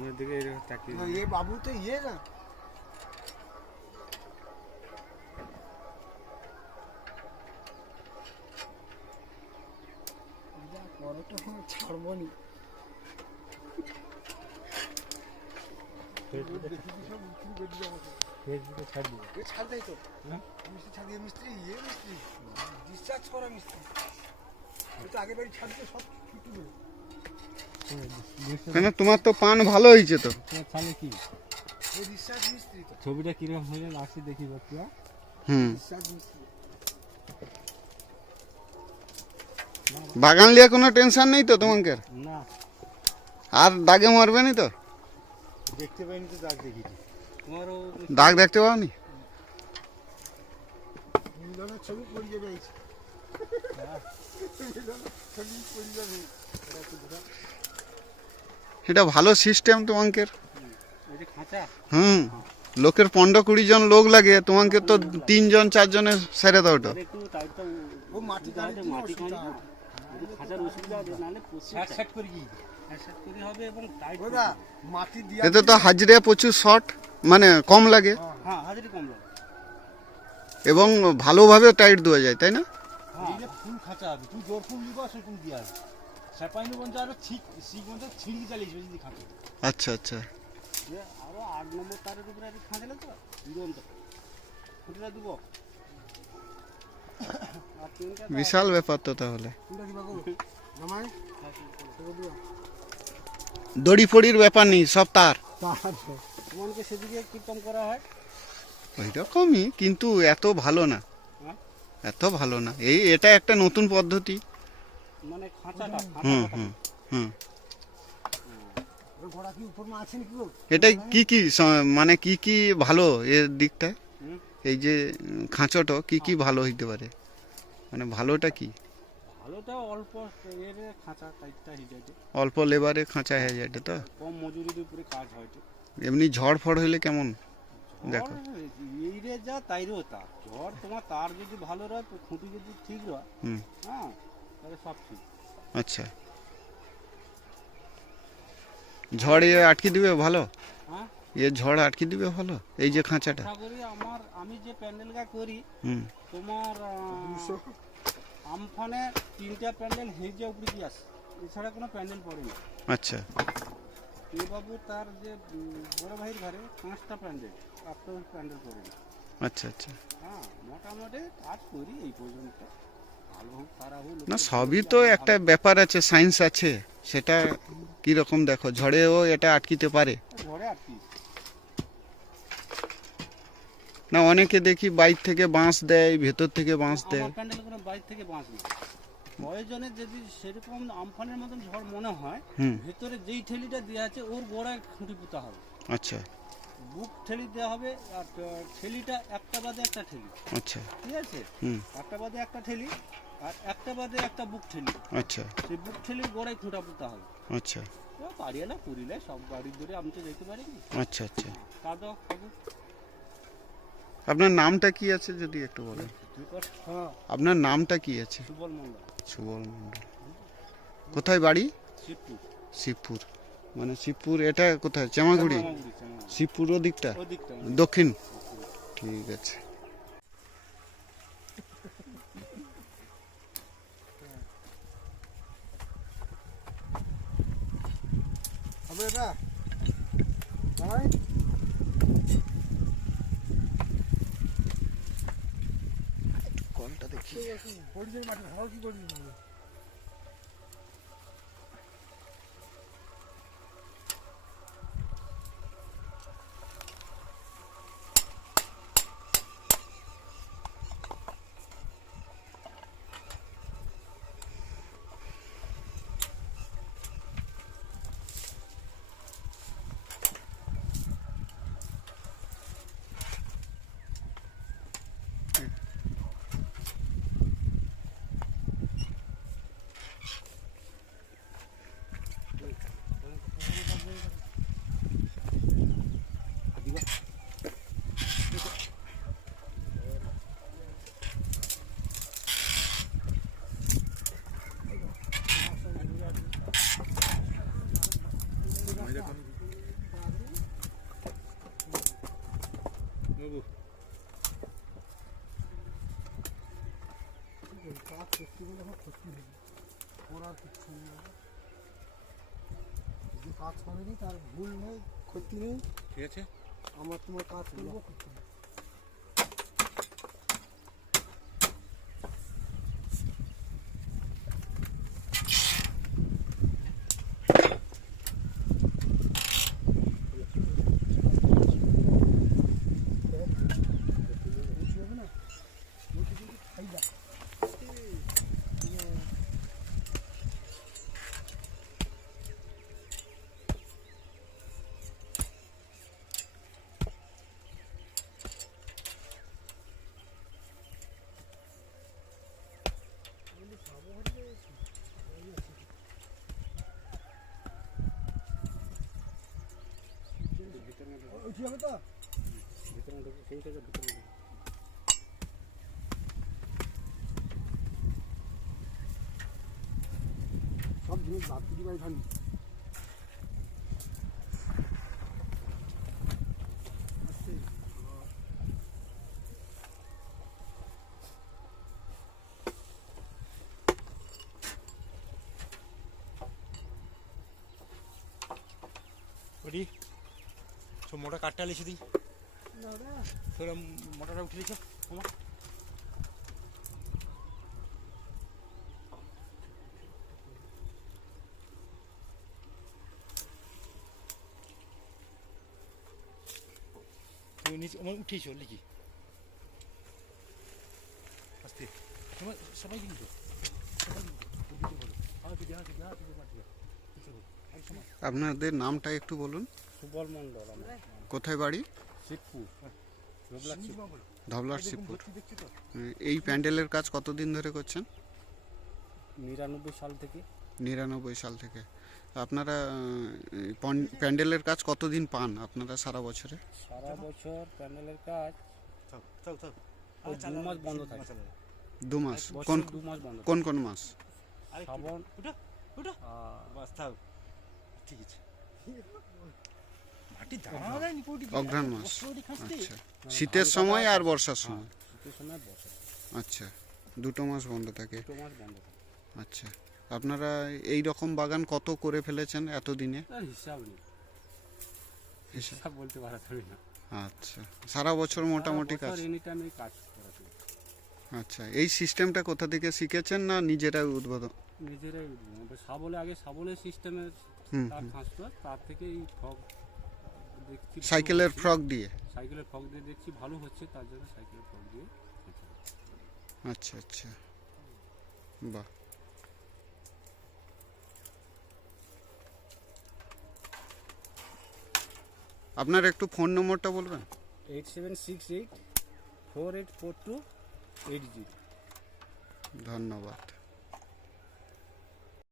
मेरे दिखे ये बाबू तो ये ना ছাড়বনি फेसबुके छाड़ दिया ये ছাড় দেয় তো মিস্ত্রি ছাড় দিয়ে মিস্ত্রি ডিসচার্জ করা মিস্ত্রি তো আগে বাড়ি ছাড়তে সব ছুটি দেবে কেন তোমার তো পান ভালো হয়েছে তো তাহলে কি এই ডিসচার্জ মিস্ত্রি তো ছবিটা কিরকম হলে আসি দেখি বাচ্চা ডিসচার্জ মিস্ত্রি বাগান নিয়ে কোনো টেনশন নেই তো তোমাকে না আর দাগে মারবে নি তো দেখতে পাইনি তো দাগ দেখেছি তোমারও দাগ দেখতে পাওনি মিলনের ছবি পড়ে যাবে ছবি পড়ে যাবে এটা ভালো সিস্টেম তোমাকে ওই যে খাঁচা লোকের 15-20 জন লোক লাগে তোমাকে তো 3 জন 4 জনে সেরে দাও তো একটু টাইটটা ও মাটি মাটি কাঁচা খাঁচার অসুবিধা আছে নাহলে সেট করে কি সেট করে হবে এবং টাইট ওরা মাটি দিয়ে এতে তো হাজিরা প্রচুর শর্ট মানে কম লাগে হ্যাঁ হাজিরি কম লাগে এবং ভালোভাবে টাইট দেওয়া যায় তাই না এই যে ফুল খাঁচা হবে তুই জোর ফুল নিবা সেরকম দিয়ে আসবে সেপাইনি বঞ্চ আরো ঠিক বঞ্চ ছিড়কি চালিয়েছে যদি খাঁচা আচ্ছা আচ্ছা আরো 8 নম্বর তারের উপরে আর খাঁচালে তো দুরন্ত ফুটটা দিব আর তিনটা বিশাল ব্যাপার তো তাহলে কোনটা কি বাবু জামাই দড়ি ফড়ির ব্যাপার নেই সব তার মনকে সেদিকে কীর্তন করা হয় ওই রকমই কিন্তু এত ভালো না হ্যাঁ? এত ভালো না এটা একটা নতুন পদ্ধতি মানে খাঁচাটা হুম হুম হুম ঘোড়া কি উপর মা আছেন কি এটা কি মানে কি ভালো এর দিকটা হুম। এই যে খাঁচটো কি ভালো হইতে পারে মানে ভালোটা কি ভালোটা অল্প এর খাঁচা টাইটটা হয়ে যায় অল্প লেবারে খাঁচা হয়ে যায় তো কম মজুরির উপরে কাজ হয় তো এমনি ঝড় ফড় হইলে কেমন দেখো এই রে যা তাইরেও তা ঝড় তোমার তার যদি ভালো রয় খুঁটি যদি ঠিক রয় হুম হ্যাঁ তাহলে সব ঠিক আচ্ছা ঝড় আটকে দিবে ভালো হ্যাঁ ঝড় আটকে দিবে ভালো এই যে খাঁচাটা আশা করি আমি যে প্যান্ডেলটা করি হুম তোমার আমফানে 3টা প্যান্ডেল হেজে উপরে দিয়ে আসে এছাড়া কোনো প্যান্ডেল পড়েনি আচ্ছা বাবু তার যে বড় ভাইয়ের ঘরে 5টা প্যান্ডেল আপনার প্যান্ডেল পড়েনি আচ্ছা আচ্ছা হ্যাঁ মোটামুটি কাজ করি এই পর্যন্ত ভালো হোক খারাপ হোক না সবই তো একটা ব্যাপার আছে সায়েন্স আছে সেটা কি রকম দেখো ঝড়েও এটা আটকিতে পারে ঝড়ে আটকি না অনেকে দেখি বাইর থেকে বাঁশ দেয় ভেতর থেকে বাঁশ দেয় আমার প্যান্ডেল কোনো বাইরে থেকে বাঁশ না প্রয়োজনে যদি সেরকম আমফানের মতন ঝড় মনে হয় হুম ভেতরে যেই ঠেলিটা দেওয়া আছে ওর গোড়ায় খুঁটি পোতা হবে আচ্ছা বুক ঠেলি দেওয়া হবে আর ঠেলিটা একটা বাদে একটা ঠেলি আচ্ছা ঠিক আছে হুম একটা বাদে একটা ঠেলি আর একটা বাদে একটা বুক ঠেলি আচ্ছা সেই বুক ঠেলির গোড়ায় খুঁটা পোতা হবে আচ্ছা পারিয়ালা করিলে সব বাড়ির ধরে আমি তো যেতে পারিনি আচ্ছা আচ্ছা কাদো খাবো আপনার নামটা কি আছে যদি একটু বলেন হ্যাঁ আপনার নামটা কি আছে সুবল মন্ডল সুবল মণ্ডল কোথায় বাড়ি শিবপুর শিবপুর মানে শিবপুর এটা কোথায় চামাগুড়ি শিবপুর ওদিকটা ওদিকটা দক্ষিণ ঠিক আছে হবে এটা জামাই কলটা দেখি পড়ে যাবে মাটি ভালো কি করবি যে কাজ করেনি তার ভুল নেই, ক্ষতি নেই। ঠিক আছে। আমার তোমার কাজ করবো, ক্ষতি নেই। বুঝতে হবে না? বুঝতে হবে, খাই যা। উঠি হবে তো? সব জিনিস বাদ দিতে পারি ঠান্ডি। ওডি সব মোটা কাঠটা লিখে দিই, তোরা মোটাটা উঠে লিখো আমার। তুই নিচে আমার উঠিয়েছ লিখি আস্তে, তোমার সবাই কিন্তু সবাই কিন্তু বলো, হ্যাঁ তুই দেখা দেখা তুই মাটি আপনাদের নামটা একটু বলুন। সুবল মণ্ডল আমার। কোথায় বাড়ি? শিবপুর, ধবলার শিবপুর। দেখছি তো। এই প্যান্ডেলের কাজ কতদিন ধরে করছেন? 99 সাল থেকে। 99 সাল থেকে। আপনারা প্যান্ডেলের কাজ কতদিন পান আপনারা সারা বছরে? সারা বছর প্যান্ডেলের কাজ থাক থাক থাক ওই 2 মাস বন্ধ থাকে। 2 মাস। বছরে কোন 2 মাস বন্ধ থাকে। কোন কোন মাস? শ্রাবণ, ওটা ওটা আর বাস থাক, ঠিক আছে। মাটি দাঁড়ানো যায় নি কোটি অঘ্রাণ মাস। খাসতে আচ্ছা, শীতের সময় আর বর্ষার সময়? শীতের সময় বসে, আচ্ছা, 2 মাস বন্ধ থাকে। 2 মাস বন্ধ থাকে। আচ্ছা, আপনারা এই রকম বাগান কত করে ফেলেছেন এতদিনে? তার হিসাব নেই, হিসাব বলতে পারা যাবে না। আচ্ছা, সারা বছর মোটামুটি কাজ। এনি টাইম এই কাজ করা চলে। আচ্ছা, এই সিস্টেমটা কোথা থেকে শিখেছেন না নিজেরাই উদ্বোধন? নিজেরাই আমাদের সাবলে আগে সাবলের সিস্টেমের হুম, তার ফাঁসটা, তার থেকে এই ফগ দেখছি ভালো সাইকেলের হচ্ছে। ফ্রক দিয়ে? সাইকেলের ফগ দিয়ে দেখছি ভালো হচ্ছে, তার জন্য সাইকেলের ফগ দিয়ে। আচ্ছা আচ্ছা, বাহ। আপনার একটু ফোন নম্বরটা বলবেন? 8768 484280। ধন্যবাদ।